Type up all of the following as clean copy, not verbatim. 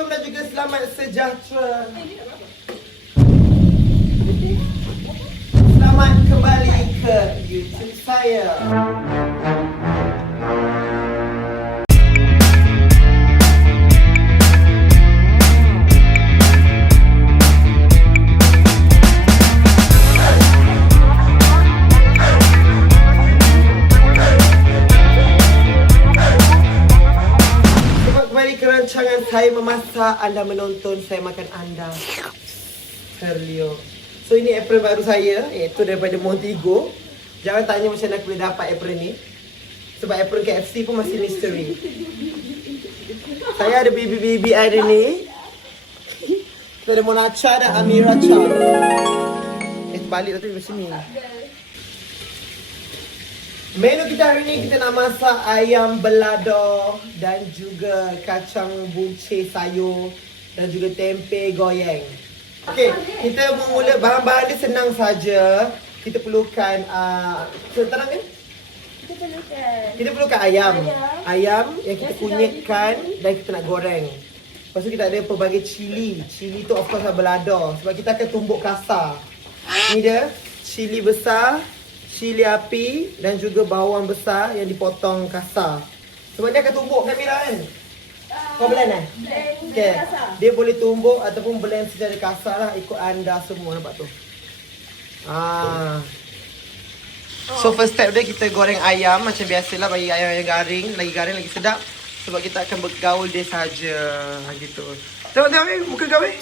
Assalamualaikum dan juga selamat sejahtera. Selamat kembali ke YouTube saya. Rancangan saya memasak, anda menonton, saya makan anda. Terlio. So ini apron baru saya, iaitu daripada Montigo. Jangan tanya macam mana aku boleh dapat apron ni. Sebab apron KFC pun masih misteri. Saya ada baby-baby hari ni. Kita ada Mona Cha dan Amira Cha. Balik tu di sini. Menu kita hari ni, kita nak masak ayam balado dan juga kacang buncis sayur dan juga tempe goyang. Okey, kita mula bahan-bahan dia senang saja. Kita perlukan terang kan? Kita perlukan ayam. Ayam yang kita kunyitkan dan kita nak goreng. Lepas tu kita ada pelbagai cili. Cili tu of course balado sebab kita akan tumbuk kasar. Ni dia cili besar, cili api dan juga bawang besar yang dipotong kasar. Sebab dia akan tumbuk kan Mira kan? Kau blend kan? Okay. Dia boleh tumbuk ataupun blend secara kasar lah, ikut anda semua, nampak tu. So first step dia, kita goreng ayam macam biasalah, bagi ayam yang garing lagi sedap. Sebab kita akan bergaul dia saja. Gitu. Tengok muka kau ni.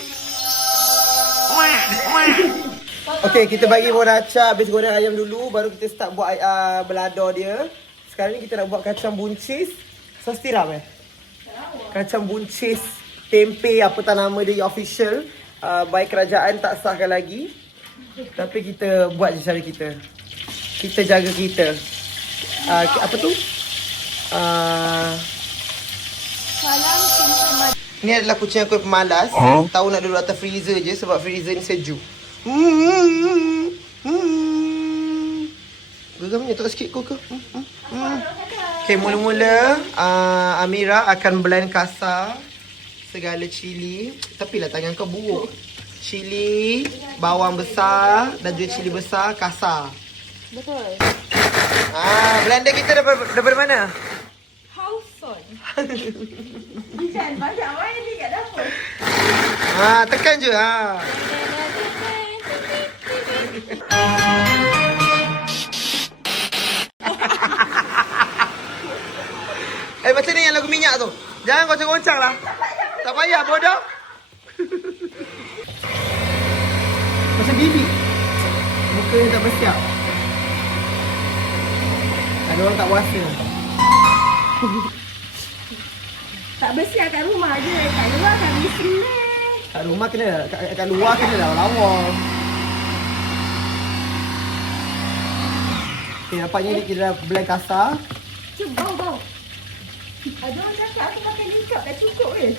Okey, kita bagi Mona Cha habis goreng ayam dulu, baru kita start buat balado dia. Sekarang ni kita nak buat kacang buncis. Sos tiram Kacang buncis tempe, apa tak nama dia official. Baik kerajaan tak sahkan lagi. Tapi kita buat je cara kita. Kita jaga kita. Apa tu? Ni adalah kucing aku pemalas. Tahu nak duduk atas freezer je sebab freezer ni sejuk. Geramnya tak sikit kau ke? Okay, mula-mula Amira akan blend kasar segala cili. Tapi lah tangan kau buruk. Cili, bawang besar dan juga cili besar kasar. Betul. Blender kita daripada mana? Hauson. Jangan banyak main ni kat dapur. Tekan je. Macam ni yang lagu minyak tu. Jangan goncang-goncang lah. Tak payah bodoh. Macam bibi. Muka ni tak bersiap. Ada orang tak puasa. Tak bersiap kat rumah je. Kat luar kan bising. Kat rumah kena, kat luar kena lawa. Okay, nampaknya ni kita dah blend kasar. Cuba bau. Ada orang cakap aku makan lingkap dah cukup ke?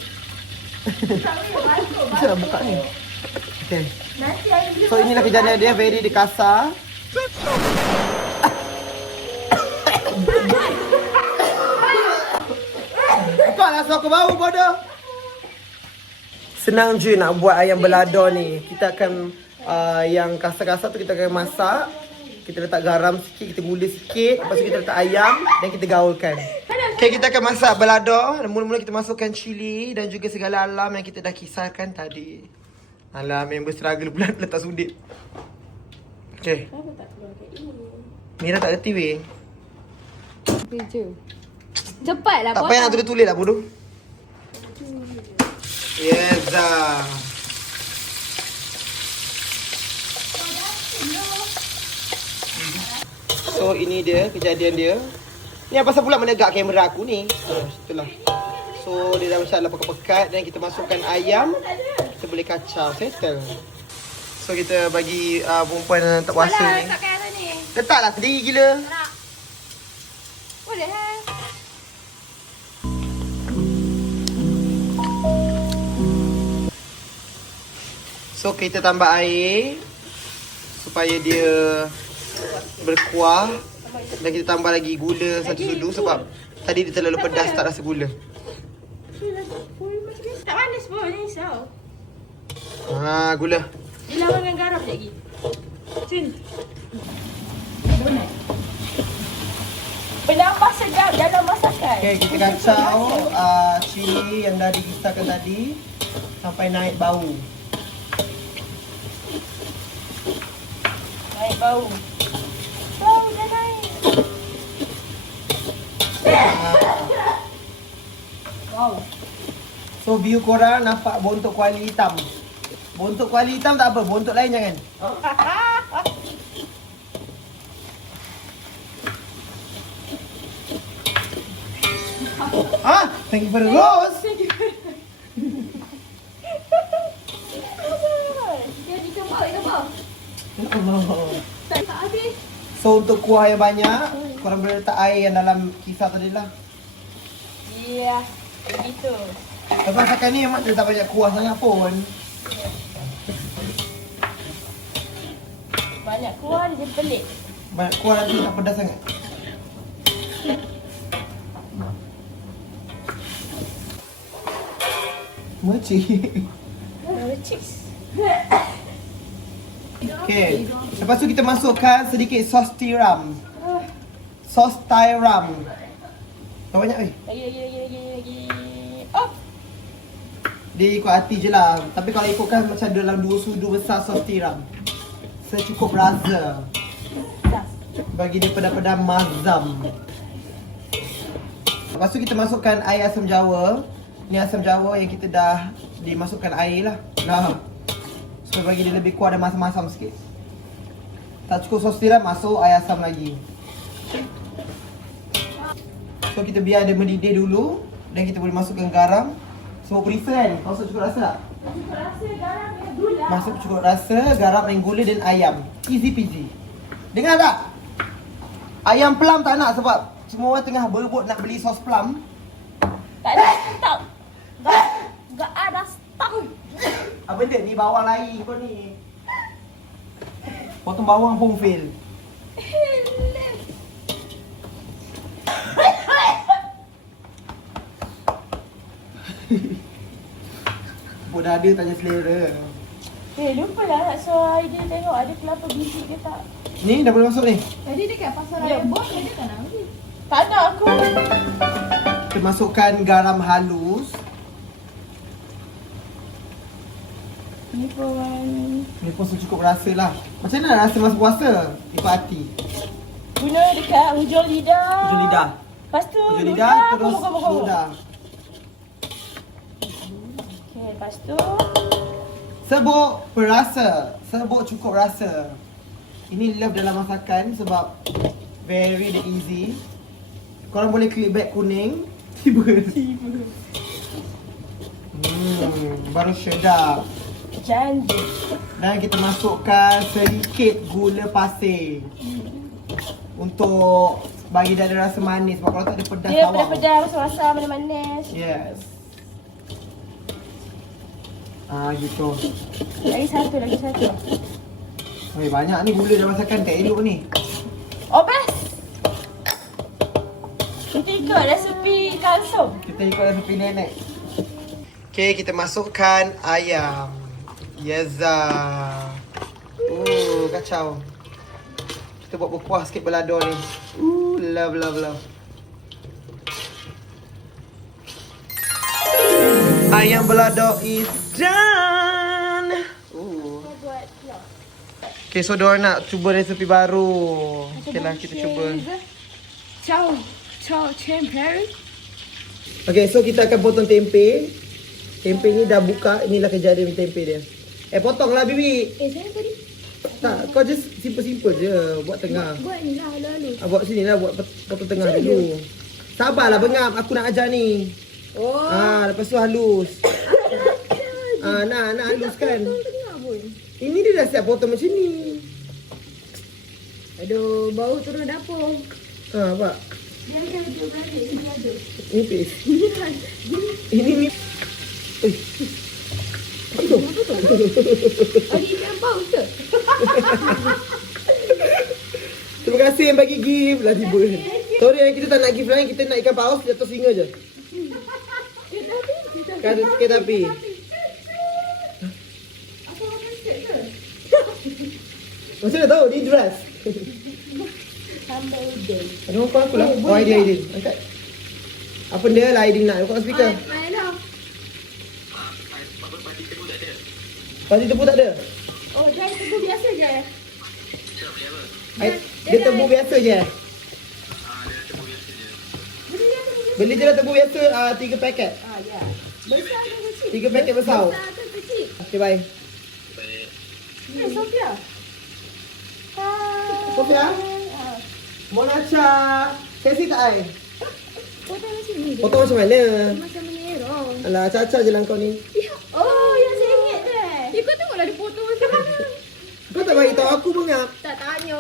Tak boleh masuk. Bisa lah buka ni. Okay. Nanti ada So inilah kejadian dia, very di kasar. Kau lah suka bau bodoh. Senang je nak buat ayam balado ni. Kita akan yang kasar-kasar tu kita akan masak. Kita letak garam sikit, kita gula sikit. Lepas tu kita letak ayam dan kita gaulkan. Okay, kita akan masak balado. Mula-mula kita masukkan cili dan juga segala alam yang kita dah kisarkan tadi. Alah, member struggle pula letak sudip. Okay. Kenapa tak keluar kat ini? Mira tak reti weh. Kerja. Cepatlah. Tak payah nak tulis-tulis lah bodoh. Yes dah. So ini dia kejadian dia. Ni apa pasal pula menegak kamera aku ni. Itulah. So dia dah macam lah pekat-pekat dan kita masukkan ayam. Kita boleh kacau, settle. So kita bagi perempuan tak puasa ni. Letakkan atas ni. Letaklah sendiri gila. Tak. Boleh lah. So kita tambah air supaya dia berkuah. Dan kita tambah lagi gula satu sudu sebab tadi dia terlalu pedas, tak rasa gula. Okey lah. Tak manis pun, jangan risau. Gula. Dia lawan dengan garam sekejap lagi. Macam ni. Penambah sedap dalam masakan. Okay, kita kacau cili yang dah dikisarkan tadi sampai naik bau. Naik bau. Bau dah naik. Wow. So view korang nampak bontot kuali hitam. Bontot kuali hitam tak apa, bontot lain jangan. Thank you for the rose. Jadi kembang. Tak habis. So untuk kuah yang banyak, korang boleh letak air yang dalam kisar tadi lah. Ya, begitu. Lepas masakan ni memang dia tak banyak kuah sangat pun. Banyak kuah dia jadi pelik. Banyak kuah nanti tak pedas sangat. Mochi. Cheese. Okay. Lepas tu kita masukkan sedikit sos tiram. Sos tiram. Tak banyak weh. Lagi. Oh. Dia ikut hati je lah. Tapi kalau ikutkan macam dalam 2 sudu besar sos tiram. Secukup rasa. Dah. Bagi dia pedas-pedas mazam. Lepas tu kita masukkan air asam jawa. Ni asam jawa yang kita dah dimasukkan air lah. Supaya bagi dia lebih kuat dan masam-masam sikit. Tak cukup sos tiram, masuk air asam lagi. So kita biar dia mendidih dulu. Dan kita boleh masukkan garam. Semua prefer kan? Masuk cukup rasa tak? Cukup rasa garam dan gula. Masuk cukup rasa, garam dan gula dan ayam. Easy peasy. Dengar tak? Ayam plum tak nak sebab semua orang tengah berebut nak beli sos plum. Tak ada stok. Enggak ada stok. Apa benda ni bawang lain kau ni. Potong bawang pun fail. Pun dah ada tanya selera. Lupa lah nak suruh dia tengok ada kelapa biji ke tak. Ni dah boleh masuk ni. Tadi dekat pasar raya bos ada tak nak beli? Tak ada aku. Kita masukkan garam halus. Ni pun Ni pun secukup rasa lah. Macam mana rasa masa puasa? Ikut hati. guna dekat hujung lidah. Hujung lidah. Lepas tu Hujung lidah terus ludah. Okay, lepas tu Serbuk perasa. Serbuk cukup rasa. Ini love dalam masakan sebab very easy. Korang boleh klik back kuning. Tiba. Baru sedap. janji. Dan kita masukkan sedikit gula pasir. Untuk bagi dia ada rasa manis. Sebab kalau tak ada pedas Dia bawang. pedas-pedas, rasa manis-manis. Yes. Gitu. Lagi satu. Banyak ni gula dalam masakan. Tak elok ni. Oh, best. Kita ikut resepi kalsum. Kita ikut resepi nenek. Okay, kita masukkan ayam. Yeza. Kacau. Kita buat berkuah sikit balado ni. Love. Ayam balado is done. Okay, so diorang nak cuba resepi baru. Okay lah, kita cuba. Chow tempe. Okay, so kita akan potong tempe. Tempe ni dah buka. Inilah kejadian tempe dia. Potonglah Bibi. Saya tadi Tak, kau just simple-simple je. Buat tengah. buat ni lah lalu. Buat sini lah, buat potong tengah dulu. Sabarlah bengap, aku nak ajar ni. Oh. Lepas tu halus. Nak haluskan. Tengah pun. Ini dia dah siap potong macam ni. Aduh, bau turun dapur. Pak. Dia akan ada balik. Sini ada. Nipis. Ini ni. Apa tu? Ada ikan paus ke? Terima kasih yang bagi gift lah tiba. Sorry yang kita tak nak gift lain, kita nak ikan paus jatuh singa je. Dia dah Kan sikit tapi. Apa makan sikit ke? Macam mana tahu dia dress? Sambal udang. Ada orang call aku lah. Oh, Aidin. Angkat. Apa dia lah Aidin nak? Buka speaker. Mana? Pasti tebu tak ada? Oh, dia tebu biasa je. Dia tebu biasa je? Beli je lah tebu biasa 3 paket. Ya. Besar ke kecil? 3 paket besar. Besar ke kecil? Okay, bye. Sofia. Hai. Sofia? Monacha. Kasih tak ai? Foto macam ni. Foto macam mana? Macam menero. Alah, caca je lah kau ni. Oh, yang saya ingat tu. Kau tengoklah dia foto macam mana. Kau tak bagi tahu aku pun ngap. Tak tanya.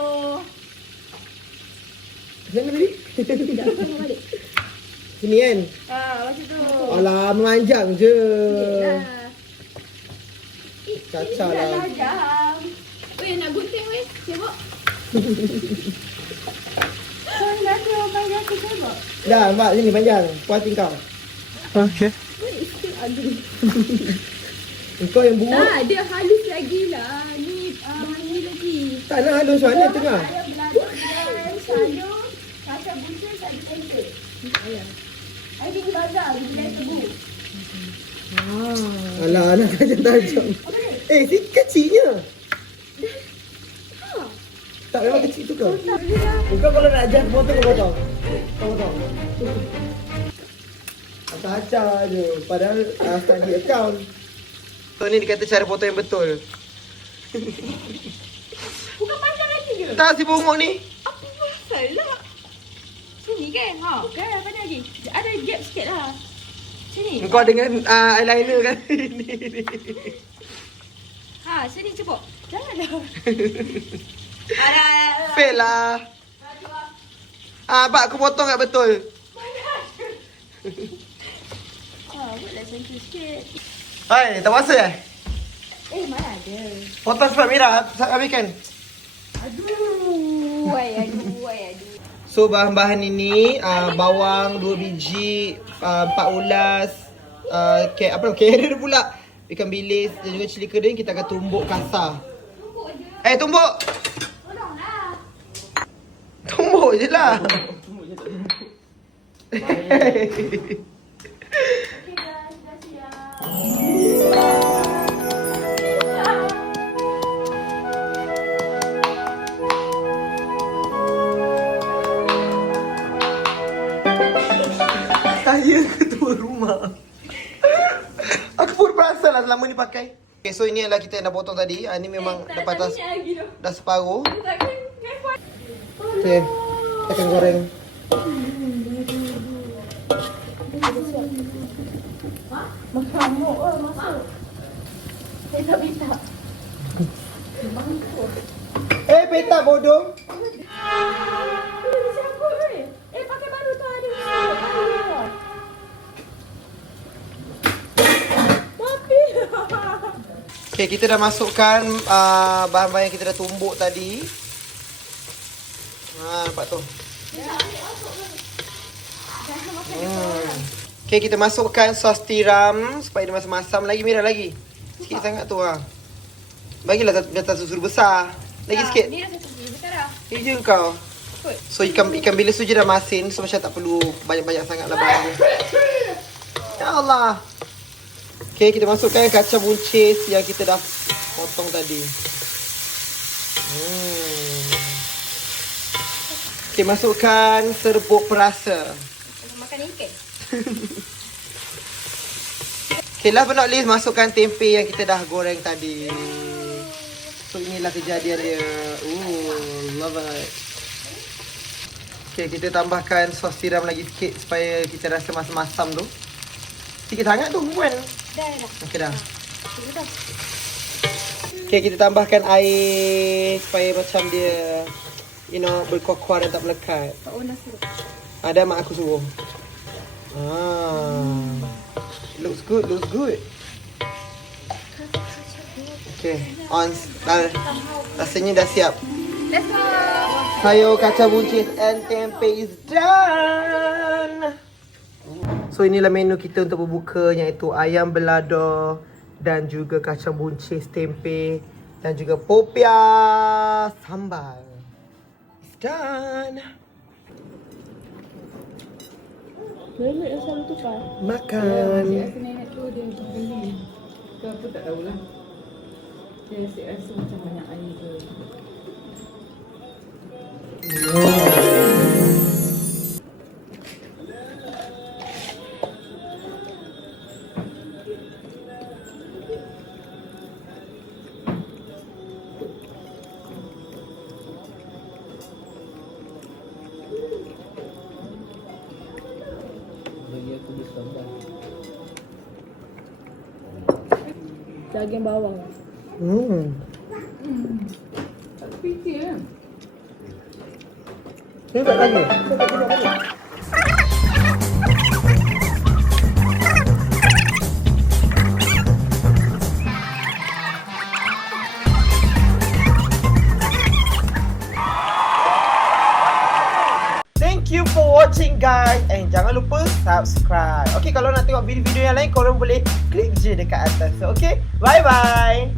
Macam mana tadi? Sekejap, aku tengok balik. Sini kan? Macam tu. Alah, memanjang je. Caca Caca lah. Tajam. Weh, nak gunting weh. Cebok. Kau nak orang panggil aku cebok? Dah, Mak sini panjang. Puas hati kau. Okay. Weh, still ada. Kau yang buruk. Tak, dia halus lagi lah. Ni bahan ni lagi. Tak nak halus mana tengah. Saya belajar sayur, kacang buncit, sayur tempe. Saya pergi bazar, beli tebu. Alah, nak tajam-tajam. Si kecilnya. Tak, memang kecil tu kau. Kau kalau nak ajar potong, kau potong. Kau potong. Acah-acah je. Padahal start di account. So ni dikata cara potong yang betul. Bukan panjang lagi ke? Tak, si bongok ni. Apa pasal lah? Sini kan? Kan? Apa lagi? Ada gap sikit lah. Sini. Kau dengan eyeliner kan? Sini cuba. Janganlah. Fail lah. Abang aku potong tak betul. Buatlah sentuh sikit. Hai, tak puasa Mana ada? Potong sebab merah, habiskan. Aduh. So bahan-bahan ini bawang 2 biji, 4 ulas, carrot pula, ikan bilis dan juga cili kering kita akan tumbuk kasar. Tumbuk. Tolonglah. Tumbuk je lah. Okay guys, dah siap. Saya ketua rumah. Aku pun perasan lah selama ni pakai. Okay, so ini adalah kita yang dah potong tadi. Ini memang dapat dah separuh. Okay, kita akan goreng. Masuk. Masuk. Saya tak minta. Peta bodoh. Siapa weh? Pakai baru tu ada. Tapi. Okay, kita dah masukkan bahan-bahan yang kita dah tumbuk tadi. Nampak tu. Okay, kita masukkan sos tiram supaya dia masam-masam. Lagi merah lagi. Sikit sangat tu Bagilah datang susu besar. Lagi sikit. Ni dah satu besar dah. Je kau. So ikan bilis tu je dah masin. So macam tak perlu banyak-banyak sangat lah bahan dia. Ya Allah. Okay, kita masukkan kacang buncis yang kita dah potong tadi. Okay, masukkan serbuk perasa. Makan ikan. Okay, last but not least, masukkan tempe yang kita dah goreng tadi. So inilah kejadian dia. Love it. Okay, kita tambahkan sos tiram lagi sikit supaya kita rasa masam-masam tu. Sikit sangat tu, bukan? Dah. Okay, dah. Okay, kita tambahkan air supaya macam dia, berkuah-kuah dan tak melekat. Tak ona suruh. Ada mak aku suruh. Looks good. Okay, rasanya dah siap. Let's go. Sayur kacang buncis and tempe is done. So So inilah menu kita untuk berbuka, iaitu ayam balado dan juga kacang buncis, tempe dan juga popiah sambal. It's done. Nenek yang selalu tukar. Makan. Rasa nenek tu dia beli. Ke apa tak tahulah. Dia rasa macam banyak air ke. Daging bawang. Tak fikir kan? Ini tak lagi. Thank you for watching guys, and jangan lupa subscribe. Okay, kalau nak tengok video-video yang lain korang boleh klik je dekat atas. Okay, bye bye.